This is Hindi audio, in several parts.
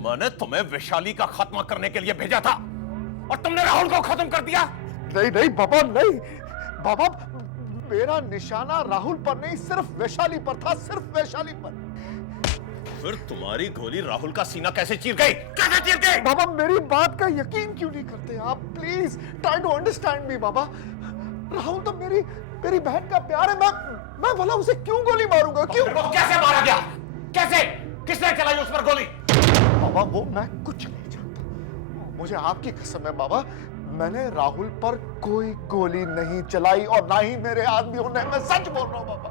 मैंने तुम्हें वैशाली का खात्मा करने के लिए भेजा था और तुमने राहुल को खत्म कर दिया। नहीं नहीं बाबा, नहीं बाबा, मेरा निशाना राहुल पर नहीं, सिर्फ वैशाली पर था, सिर्फ वैशाली पर। फिर तुम्हारी गोली राहुल का सीना कैसे चीर गई? कैसे चीर गई? बाबा मेरी बात का यकीन क्यों नहीं करते आप? Please try to understand me बाबा। राहुल तो मेरी बहन का प्यार है। मैं भला उसे क्यों गोली मारूंगा? क्यों? कैसे मारा गया? कैसे? किसने चलाई उस पर गोली? बाबा वो मैं कुछ नहीं जानता, मुझे आपकी कसम है बाबा, मैंने राहुल पर कोई गोली नहीं चलाई और ना ही मेरे आदमियों ने। मैं सच बोल रहा हूं बाबा।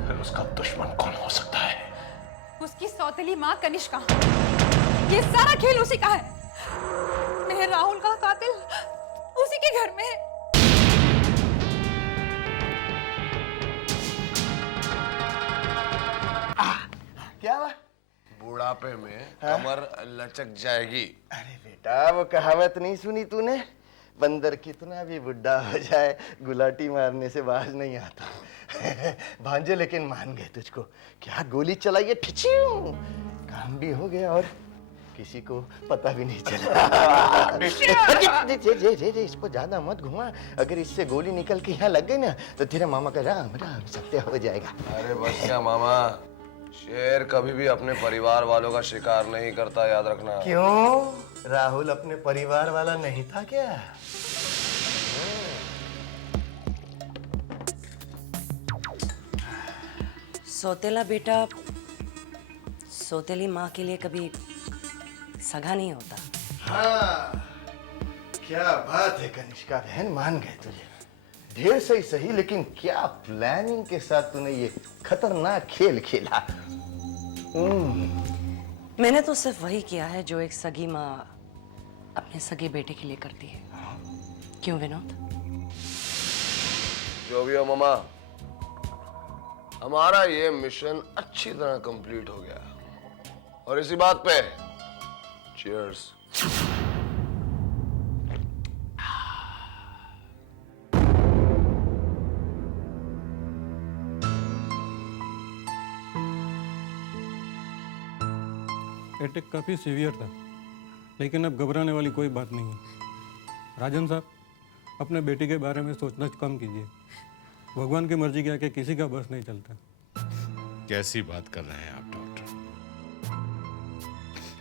फिर उसका दुश्मन कौन हो सकता है? उसकी सौतेली माँ कनिष्का। ये सारा खेल उसी का है। मेरे राहुल का कातिल उसी के घर में है। क्या हुआ? बुढ़ापे में कमर लचक जाएगी। अरे बेटा वो कहावत नहीं सुनी तूने? बंदर कितना भी बुढ़ा हो जाए गुलाटी मारने से बाज नहीं आता। भांजे लेकिन मान गए तुझको। क्या गोली चलाई है, ठिचियों। काम भी हो गया और किसी को पता भी नहीं चला। जे, इसको ज्यादा मत घुमा। अगर इससे गोली निकल के यहाँ लग गई ना तो तेरे मामा का राम राम सत्य हो जाएगा। अरे बस क्या मामा, शेर कभी भी अपने परिवार वालों का शिकार नहीं करता, याद रखना। क्यों? राहुल अपने परिवार वाला नहीं था क्या? सौतेला बेटा सौतेली माँ के लिए कभी सगा नहीं होता। हाँ, क्या बात है कनिष्का बहन, मान गए तुझे। ढेर सही लेकिन क्या प्लानिंग के साथ तूने ये खतरनाक खेल खेला। मैंने तो सिर्फ वही किया है जो एक सगी माँ अपने सगे बेटे के लिए करती है। क्यों विनोद? जो भी हो मामा, हमारा ये मिशन अच्छी तरह कंप्लीट हो गया और इसी बात पे चीयर्स। अटैक काफ़ी सीवियर था, लेकिन अब घबराने वाली कोई बात नहीं है। राजन साहब, अपने बेटी के बारे में सोचना कम कीजिए। भगवान की मर्जी के आगे किसी का बस नहीं चलता। कैसी बात कर रहे हैं आप डॉक्टर?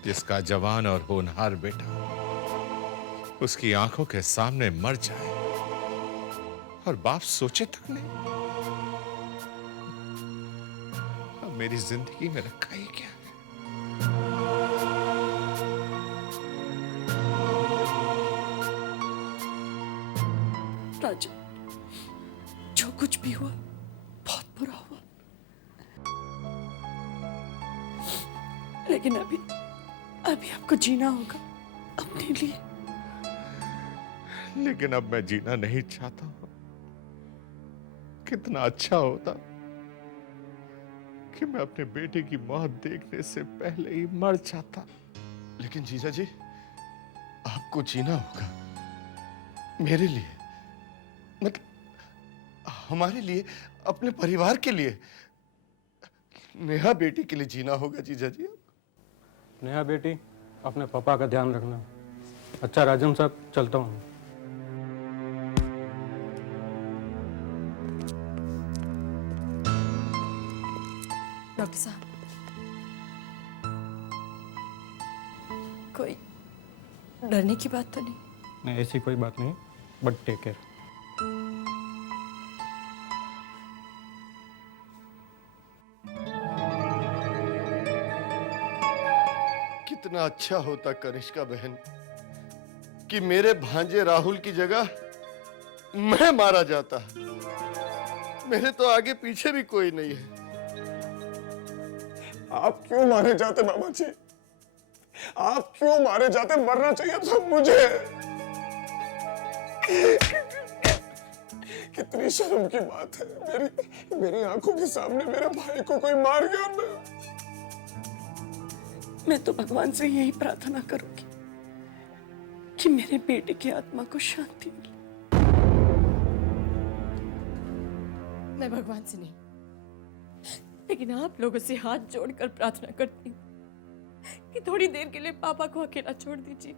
जिसका जवान और होनहार बेटा उसकी आंखों के सामने मर जाए और बाप सोचे तक नहीं। अब मेरी जिंदगी में रखा ही क्या? राजन, जो कुछ भी हुआ बहुत बुरा हुआ, लेकिन अभी आपको जीना होगा अपने लिए। लेकिन अब मैं जीना नहीं चाहता हूं। कितना अच्छा होता कि मैं अपने बेटे की मौत देखने से पहले ही मर जाता। लेकिन जीजा जी, आपको जीना होगा मेरे लिए, मतलब हमारे लिए, अपने परिवार के लिए, नेहा बेटी के लिए जीना होगा जीजा जी। नेहा बेटी, अपने पापा का ध्यान रखना। अच्छा राजन साहब, चलता हूँ। डॉक्टर साहब, कोई डरने की बात तो नहीं? नहीं, ऐसी कोई बात नहीं, बट टेक केयर। कितना अच्छा होता कनिष्का बहन कि मेरे भांजे राहुल की जगह मैं मारा जाता। मेरे तो आगे पीछे भी कोई नहीं है। आप क्यों मारे जाते बाबा जी? आप क्यों मारे जाते? मरना चाहिए था मुझे। कितनी शर्म की बात है, मेरी आंखों के सामने मेरे भाई को कोई मार गया। मैं तो भगवान से यही प्रार्थना करूंगी कि मेरे बेटे की आत्मा को शांति मिले। मैं भगवान से नहीं, लेकिन आप लोगों से हाथ जोड़कर प्रार्थना करती हूँ कि थोड़ी देर के लिए पापा को अकेला छोड़ दीजिए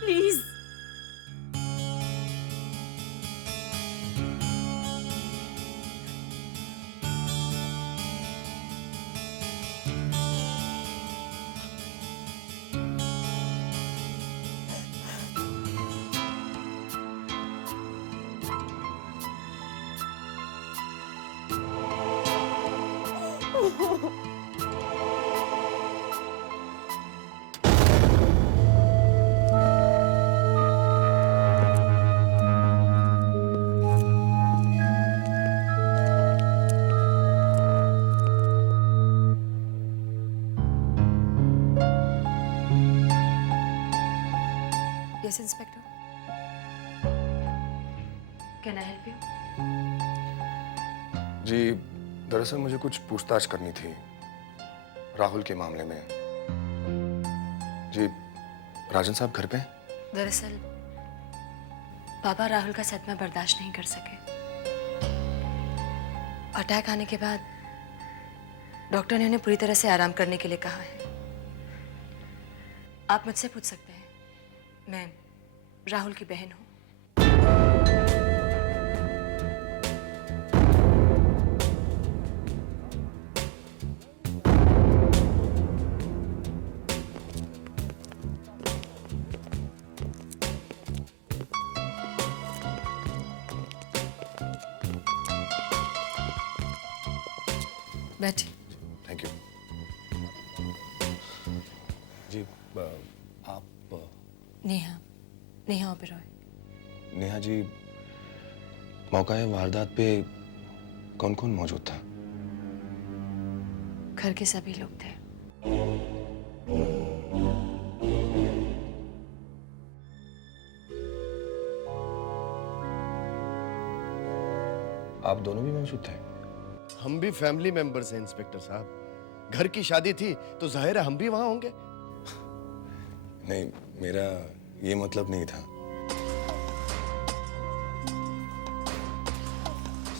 please. Yes inspector, can I help you? जी, दरअसल मुझे कुछ पूछताछ करनी थी राहुल के मामले में। जी, राजन साहब घर पे हैं? दरअसल पापा राहुल का सदमा बर्दाश्त नहीं कर सके। अटैक आने के बाद डॉक्टर ने उन्हें पूरी तरह से आराम करने के लिए कहा है। आप मुझसे पूछ सकते हैं, मैं राहुल की बहन हूँ। बैठिए। Thank you. जी, आप नेहा ओबेरॉय। नेहा जी, मौका वारदात पे कौन कौन मौजूद था? घर के सभी लोग थे। आप दोनों भी मौजूद थे? हम भी फैमिली मेंबर्स हैं इंस्पेक्टर साहब। घर की शादी थी तो जाहिर है हम भी वहां होंगे। नहीं, मेरा ये मतलब नहीं था।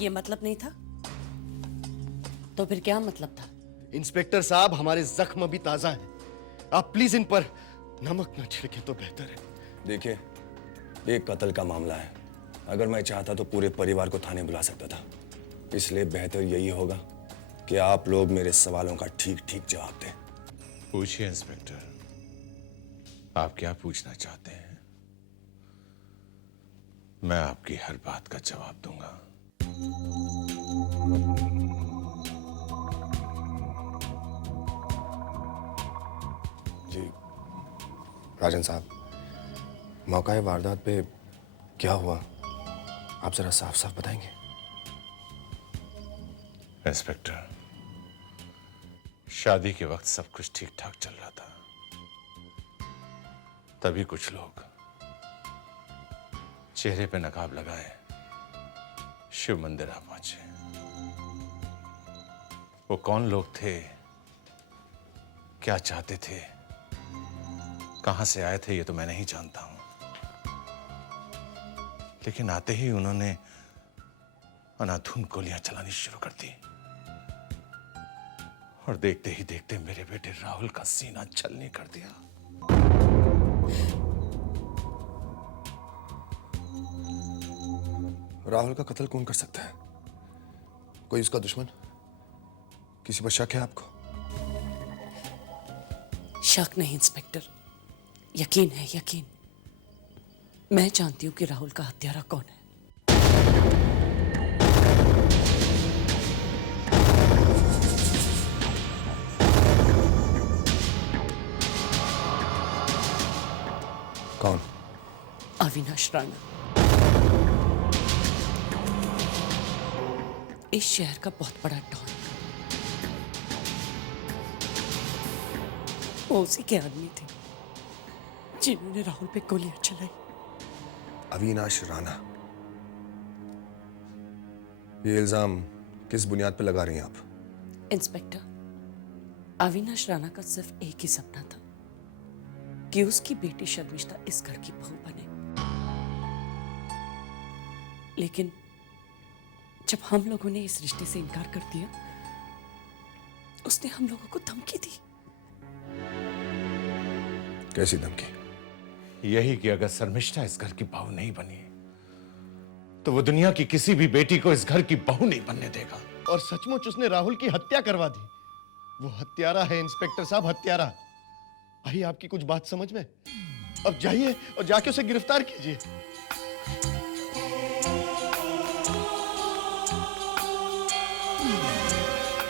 ये मतलब नहीं था तो फिर क्या मतलब था? इंस्पेक्टर साहब, हमारे जख्म अभी ताजा हैं। आप प्लीज इन पर नमक न छिड़कें तो बेहतर है। देखिए, ये कत्ल का मामला है। अगर मैं चाहता तो पूरे परिवार को थाने बुला सकता था। इसलिए बेहतर यही होगा कि आप लोग मेरे सवालों का ठीक ठीक जवाब दें। पूछिए इंस्पेक्टर, आप क्या पूछना चाहते हैं? मैं आपकी हर बात का जवाब दूंगा। जी, राजन साहब, मौका वारदात पे क्या हुआ, आप जरा साफ साफ बताएंगे? इंस्पेक्टर, शादी के वक्त सब कुछ ठीक ठाक चल रहा था। तभी कुछ लोग चेहरे पे नकाब लगाए शिव मंदिर आ पहुंचे। वो कौन लोग थे, क्या चाहते थे, कहां से आए थे, ये तो मैं नहीं जानता हूं। लेकिन आते ही उन्होंने अनाधुन गोलियां चलानी शुरू कर दी और देखते ही देखते मेरे बेटे राहुल का सीना छलनी कर दिया। राहुल का कत्ल कौन कर सकता है? कोई उसका दुश्मन? किसी पर शक है आपको? शक नहीं इंस्पेक्टर, यकीन है, यकीन। मैं जानती हूं कि राहुल का हत्यारा कौन है। कौन? अविनाश राणा। इस शहर का बहुत बड़ा डॉन। वो उसी के आदमी थे जिन्होंने राहुल पे गोलियां चलाई। अविनाश राणा? ये इल्जाम किस बुनियाद पर लगा रही हैं आप? इंस्पेक्टर, अविनाश राणा का सिर्फ एक ही सपना था कि उसकी बेटी शर्मिष्ठा इस घर की बहू बने। लेकिन जब हम लोगों ने इस रिश्ते से इनकार कर दिया, उसने हम लोगों को धमकी दी। कैसी धमकी? यही कि अगर शर्मिष्ठा इस घर की बहू नहीं बनी तो वो दुनिया की किसी भी बेटी को इस घर की बहू नहीं बनने देगा। और सचमुच उसने राहुल की हत्या करवा दी। वो हत्यारा है इंस्पेक्टर साहब, हत्यारा। आई आपकी कुछ बात समझ में? अब जाइए और जाके उसे गिरफ्तार कीजिए।